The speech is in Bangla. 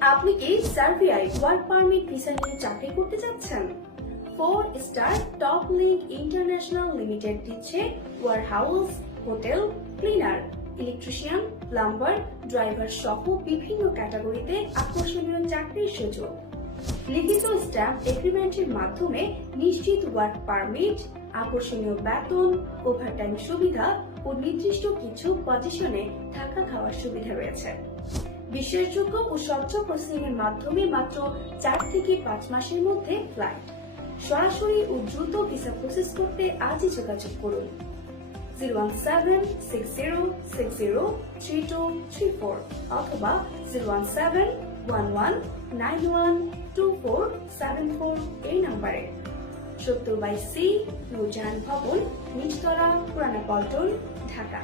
আপনি কি সার্বিয়ায় ওয়ার্ক পারমিট ভিসা নিয়ে চাকরি করতে যাচ্ছেন? 4 star top link international limited দিচ্ছে warehouse, hotel, cleaner, electrician, plumber, driver সহ বিভিন্ন ক্যাটাগরিতে আকর্ষণীয় চাকরির সুযোগ। লিখিত স্ট্যাম্প এগ্রিমেন্টের মাধ্যমে নিশ্চিত ওয়ার্ক পারমিট, আকর্ষণীয় বেতন, ওভারটাইম সুবিধা ও নির্দিষ্ট কিছু পজিশনে থাকা খাওয়ার সুবিধা রয়েছে। বিশ্বাসযোগ্য ও স্বচ্ছ প্রসেসিং এর মাধ্যমে মাত্র 4 থেকে 5 মাসের মধ্যে ফ্লাইট। সরাসরি ও দ্রুত ভিসা প্রসেস করতে আজই যোগাযোগ করুন 01760603234 অথবা 01711912474 এই নম্বরে। 70/C নূরজাহান ভবন, নিচতলা, পুরানা পল্টন, ঢাকা।